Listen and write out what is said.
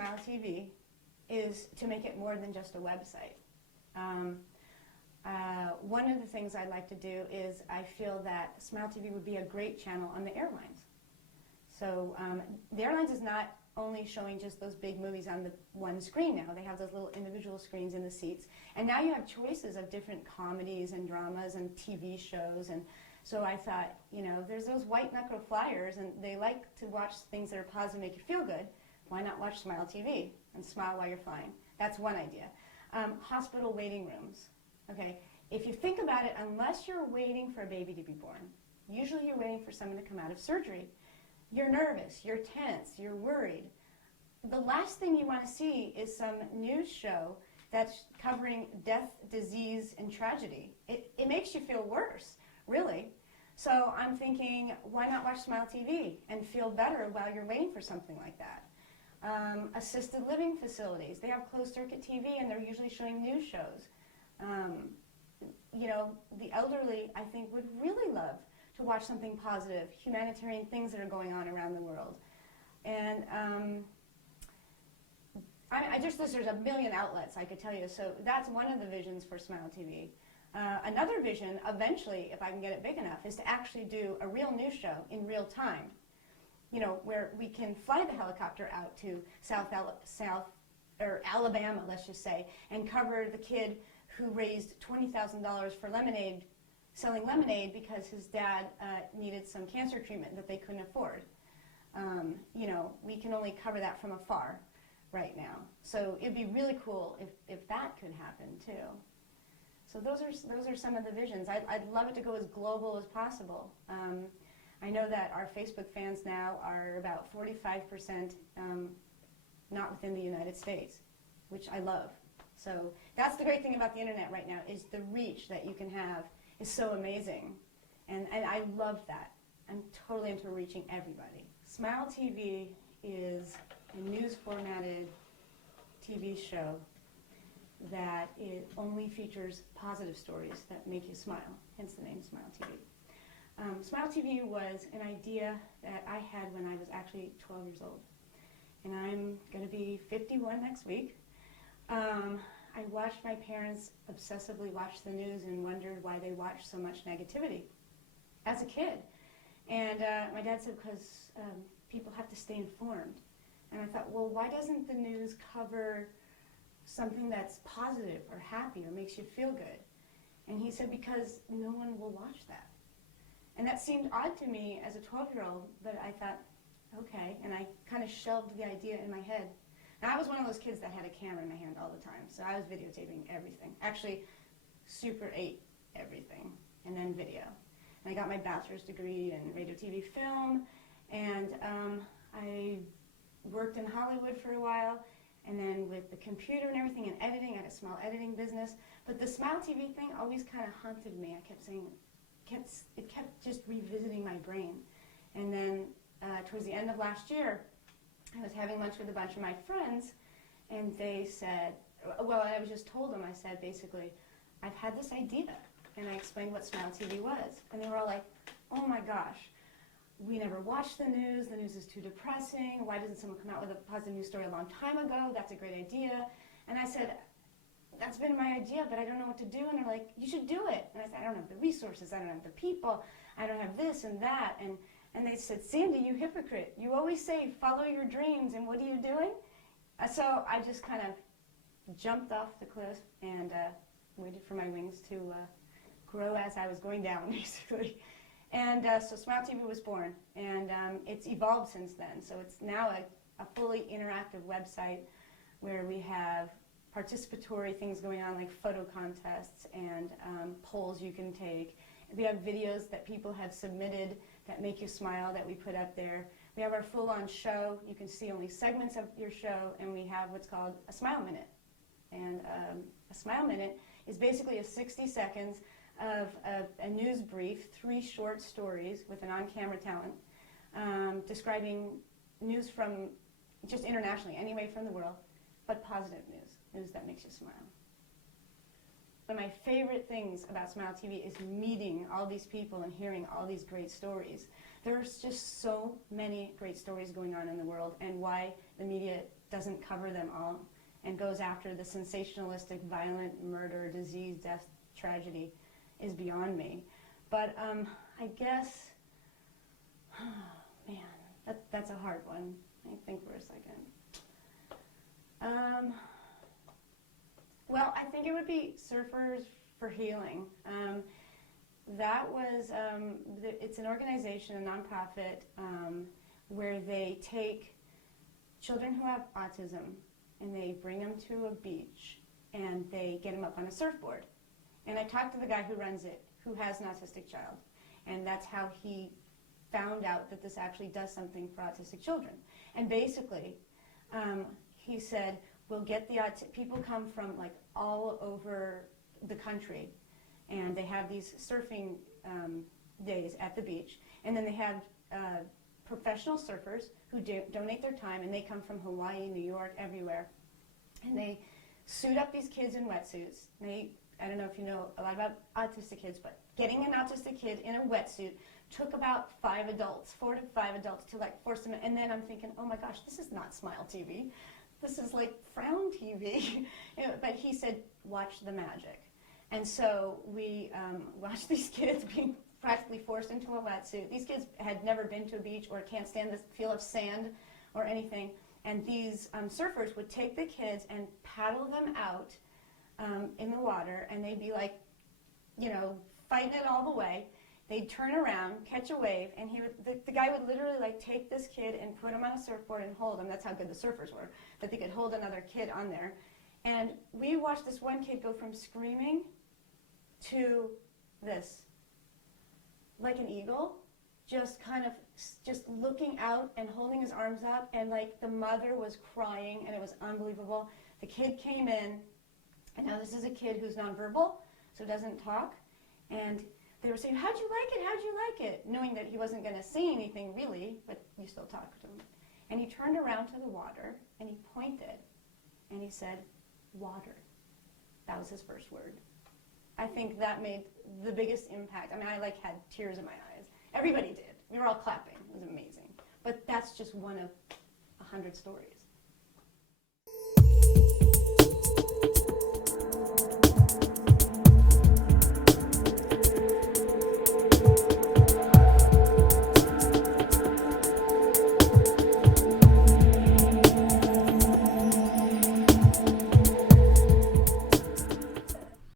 SmileTV is to make it more than just a website. One of the things I'd like to do is I feel that SmileTV would be a great channel on the airlines. So the airlines is not only showing just those big movies on the one screen now. They have those little individual screens in the seats. And now you have choices of different comedies and dramas and TV shows. And so I thought, you know, there's those white knuckle flyers and they like to watch things that are positive, make you feel good. Why not watch SmileTV and smile while you're flying? That's one idea. Hospital waiting rooms. Okay, if you think about it, unless you're waiting for a baby to be born, usually you're waiting for someone to come out of surgery. You're nervous, you're tense, you're worried. The last thing you want to see is some news show that's covering death, disease, and tragedy. It makes you feel worse, really. So I'm thinking, why not watch SmileTV and feel better while you're waiting for something like that? Assisted living facilities, they have closed circuit TV and they're usually showing news shows. You know, the elderly, I think, would really love to watch something positive, humanitarian things that are going on around the world. And there's a million outlets, I could tell you, so that's one of the visions for SmileTV. Another vision, eventually, if I can get it big enough, is to actually do a real news show in real time. You know, where we can fly the helicopter out to Alabama, let's just say, and cover the kid who raised $20,000 for lemonade, selling lemonade because his dad needed some cancer treatment that they couldn't afford. You know, we can only cover that from afar right now. So it'd be really cool if that could happen too. So those are some of the visions. I'd love it to go as global as possible. I know that our Facebook fans now are about 45% not within the United States, which I love. So that's the great thing about the internet right now, is the reach that you can have is so amazing. And I love that. I'm totally into reaching everybody. SmileTV is a news-formatted TV show that it only features positive stories that make you smile, hence the name SmileTV. SmileTV was an idea that I had when I was actually 12 years old. And I'm going to be 51 next week. I watched my parents obsessively watch the news and wondered why they watched so much negativity as a kid. And my dad said, because people have to stay informed. And I thought, well, why doesn't the news cover something that's positive or happy or makes you feel good? And he said, because no one will watch that. And that seemed odd to me as a 12-year-old, but I thought, okay, and I kind of shelved the idea in my head. Now, I was one of those kids that had a camera in my hand all the time, so I was videotaping everything. Actually, Super 8 everything, and then video. And I got my bachelor's degree in radio, TV, film, and I worked in Hollywood for a while, and then with the computer and everything and editing, I had a small editing business. But the SmileTV thing always kind of haunted me. I kept saying, it kept just revisiting my brain. And then towards the end of last year, I was having lunch with a bunch of my friends, and they said, well, I was just told them, I said, basically, I've had this idea. And I explained what SmileTV was. And they were all like, oh my gosh, we never watch the news is too depressing, why doesn't someone come out with a positive news story a long time ago, that's a great idea. And I said, that's been my idea, but I don't know what to do. And they're like, you should do it. And I said, I don't have the resources, I don't have the people, I don't have this and that. And they said, Sandy, you hypocrite. You always say, follow your dreams, and what are you doing? So I just kind of jumped off the cliff and waited for my wings to grow as I was going down, basically. And so SmileTV was born, and it's evolved since then. So it's now a fully interactive website where we have participatory things going on, like photo contests and polls you can take. We have videos that people have submitted that make you smile that we put up there. We have our full-on show. You can see only segments of your show, and we have what's called a Smile Minute. And a Smile Minute is basically a 60 seconds of a news brief, 3 short stories with an on-camera talent describing news from just internationally, anyway from the world, but positive news that makes you smile. One of my favorite things about SmileTV is meeting all these people and hearing all these great stories. There's just so many great stories going on in the world, and why the media doesn't cover them all and goes after the sensationalistic, violent murder, disease, death, tragedy is beyond me. But I guess, man, that's a hard one. Let me think for a second. Well, I think it would be Surfers for Healing. That was, it's an organization, a nonprofit, where they take children who have autism and they bring them to a beach and they get them up on a surfboard. And I talked to the guy who runs it, who has an autistic child, and that's how he found out that this actually does something for autistic children. And basically, he said, we'll get the people come from like all over the country, and they have these surfing days at the beach, and then they have professional surfers who donate their time, and they come from Hawaii, New York, everywhere, and they suit up these kids in wetsuits. I don't know if you know a lot about autistic kids, but getting an autistic kid in a wetsuit took about 4 to 5 adults to like force them, and then I'm thinking, oh my gosh, this is not SmileTV. This is like Frown TV. But he said, watch the magic. And so we watched these kids being practically forced into a wetsuit. These kids had never been to a beach or can't stand the feel of sand or anything. And these surfers would take the kids and paddle them out in the water, and they'd be like, fighting it all the way. They'd turn around, catch a wave, and the guy would literally like take this kid and put him on a surfboard and hold him. That's how good the surfers were, that they could hold another kid on there. And we watched this one kid go from screaming to this, like an eagle, just looking out and holding his arms up, and like the mother was crying, and it was unbelievable. The kid came in, and now this is a kid who's nonverbal, so doesn't talk, and they were saying, how'd you like it, how'd you like it? Knowing that he wasn't going to say anything really, but you still talk to him. And he turned around to the water, and he pointed, and he said, water. That was his first word. I think that made the biggest impact. I mean, I had tears in my eyes. Everybody did. We were all clapping. It was amazing. But that's just one of 100 stories.